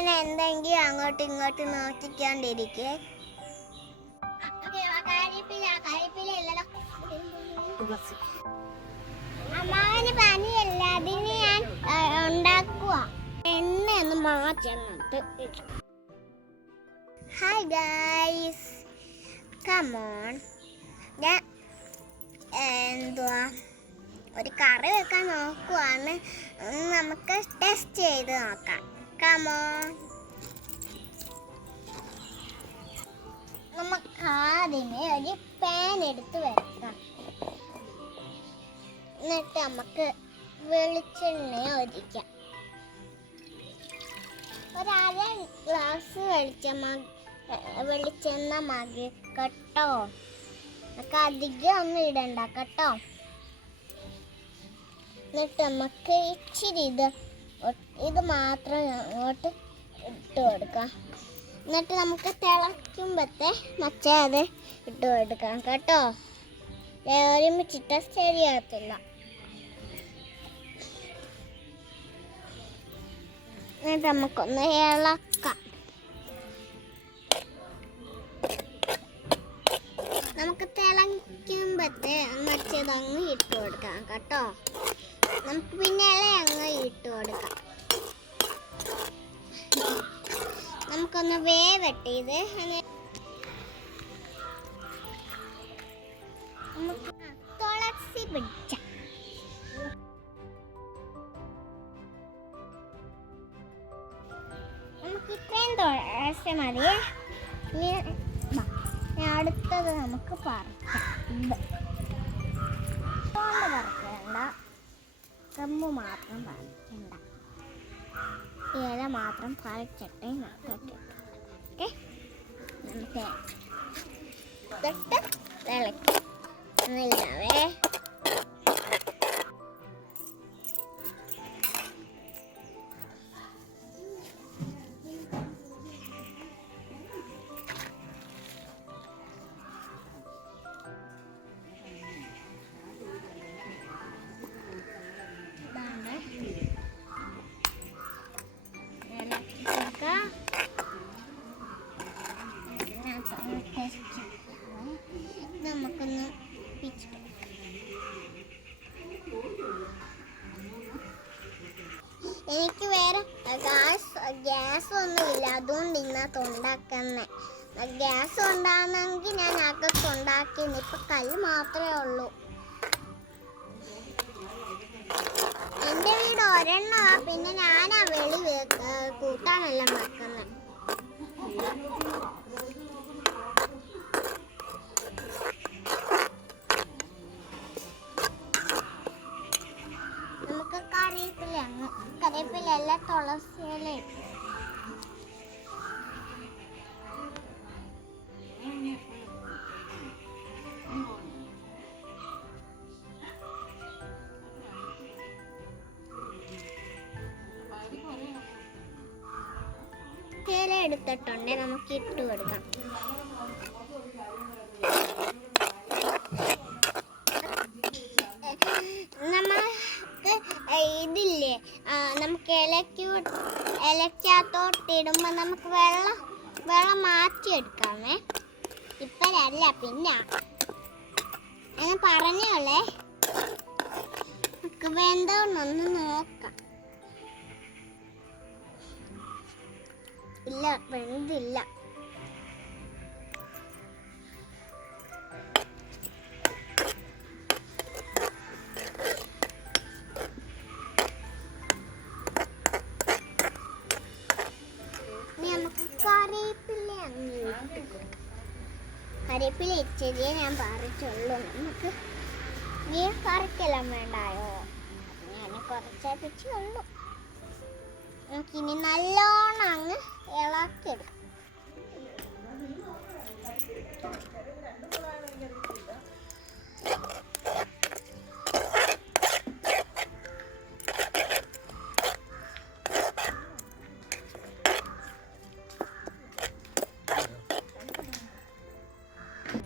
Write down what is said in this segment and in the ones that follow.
ഇങ്ങനെ എന്തെങ്കിലും അങ്ങോട്ടും ഇങ്ങോട്ടും നോക്കിക്കൊണ്ടിരിക്കേ. അമ്മാവന് പനിയല്ല, അതിന് ഞാൻ ഉണ്ടാക്കുക. എണ്ണയൊന്ന് മാറ്റുന്നുണ്ട്. Hi guys, come on. ഞാൻ എന്തുവാ ഒരു കറി വെക്കാൻ നോക്കുവാണ്. നമുക്ക് ടെസ്റ്റ് ചെയ്ത് നോക്കാം. കമോൺ. നമുക്ക് ആദ്യമേ ഒരു പാൻ എടുത്ത് വെക്കാം. എന്നിട്ട് നമുക്ക് വെളിച്ചെണ്ണ ഒഴിക്കാം. ഒരര ഗ്ലാസ് വെളിച്ചെണ്ണ മതി കേട്ടോ. നമുക്ക് അധികം ഒന്നും ഇടണ്ട കേട്ടോ. എന്നിട്ട് നമുക്ക് ഇച്ചിരി ഇത് മാത്രം അങ്ങോട്ട് ഇട്ട് കൊടുക്കാം. എന്നിട്ട് നമുക്ക് തിളയ്ക്കുമ്പോഴത്തെ മറ്റേ അത് ഇട്ട് കൊടുക്കാം കേട്ടോ. ഒരുമിച്ചിട്ട് ശരിയാകത്തില്ല. എന്നിട്ട് നമുക്കൊന്ന് ഇളക്കാം. നമുക്ക് തിളയ്ക്കുമ്പോഴത്തെ മറ്റേതങ്ങ് ഇട്ട് കൊടുക്കാം കേട്ടോ. നമുക്ക് പിന്നെ ഇല അങ്ങ് ഇട്ട് കൊടുക്കാം. നമുക്കൊന്ന് വേവട്ടെ ഇത്. നമുക്ക് തുളസി പിടിച്ച നമുക്ക് ഇത്രയും തുളസി മതി. അടുത്തത് നമുക്ക് പറിക്കാം. പറിക്കണ്ട, കമ്പ് മാത്രം പറിക്കണ്ട, ഇല മാത്രം പറിച്ചിട്ട് ഓക്കെ. നമുക്ക് തൊട്ട് തിളക്കുന്നില്ലാവേ. നമുക്കൊന്ന് എനിക്ക് വേറെ ഗ്യാസ് ഒന്നുമില്ല, അതുകൊണ്ട് ഇന്നത്തെ ഉണ്ടാക്കുന്നത്. ഗ്യാസ് ഉണ്ടാകുന്നെങ്കിൽ ഞാൻ അകത്ത് ഉണ്ടാക്കിയിരുന്നു. ഇപ്പൊ കല്ല് മാത്രമേ ഉള്ളൂ. എൻ്റെ വീട് ഒരെണ്ണ, പിന്നെ ഞാനാ വെളി കൂട്ടാനെല്ലാം വെക്കുന്നത്. നമുക്ക് കറിവേപ്പില തുളസിയില എടുത്തിട്ടുണ്ട്. നമുക്ക് ഇട്ട് കൊടുക്കാം. നമുക്ക് ഇതില്ലേ, നമുക്ക് ഇലക്കകത്തോട്ട് ഇടുമ്പോൾ നമുക്ക് വെള്ളം മാറ്റിയെടുക്കാമേ. ഇപ്പഴല്ല, പിന്നെ ഞാൻ പറഞ്ഞോളേ. നമുക്ക് വെന്തോന്നൊന്ന് നോക്കാം. ഇല്ല, വെന്തില്ല. നമുക്ക് കറിവേപ്പില ഇച്ചിരിയെ ഞാൻ പറിച്ചുള്ളൂ. നമുക്ക് ഈ കറിക്കെല്ലാം വേണ്ടായോ, ഞാൻ കുറച്ചേ പിച്ചുള്ളൂ. നമുക്കിനി നല്ലോണം അങ്ങ് ഇളക്കിയെടുക്കാം.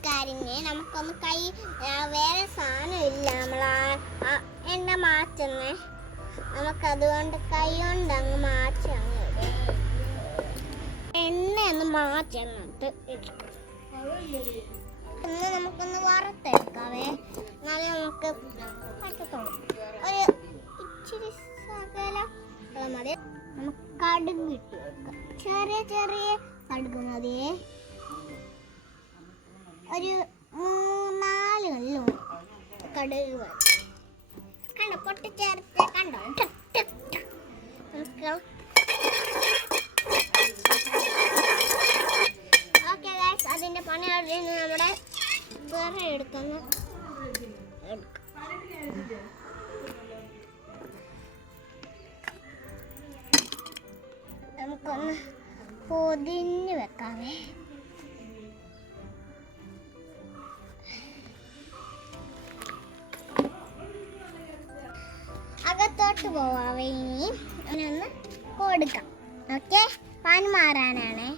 കരിഞ്ഞ് നമുക്കൊന്ന് വേറെ സാധനം ഇല്ല, എണ്ണ മാറ്റുന്നേ. നമുക്കതുകൊണ്ട് കൈ കൊണ്ട് അങ്ങ് മാറ്റി അങ്ങ് മാറ്റണത് ഒന്ന് നമുക്കൊന്ന് വറുത്തെടുക്കാവേ, എന്നാലേ നമുക്ക് പറ്റത്തുള്ളൂ. ഒരു ഇച്ചിരി ശകലം മതി. നമുക്ക് കടുക് ഇട്ട് വെക്കാം. ചെറിയ ചെറിയ കടുക് മതിയേ. ഒരു 3-4 കടുക് മതി. കണ്ടോ പൊട്ടിച്ചേർത്ത് കണ്ടോ. ഓക്കെ ഗൈസ്, അതിൻ്റെ പണി നമ്മുടെ വേറെ എടുക്കുന്നു. നമുക്കൊന്ന് പൊതിഞ്ഞ് വെക്കാവേ. അകത്തോട്ട് പോവാവേ. ഇനി അതിനൊന്ന് കൊടുക്കാം. Okay, pan മാറാനാണേ.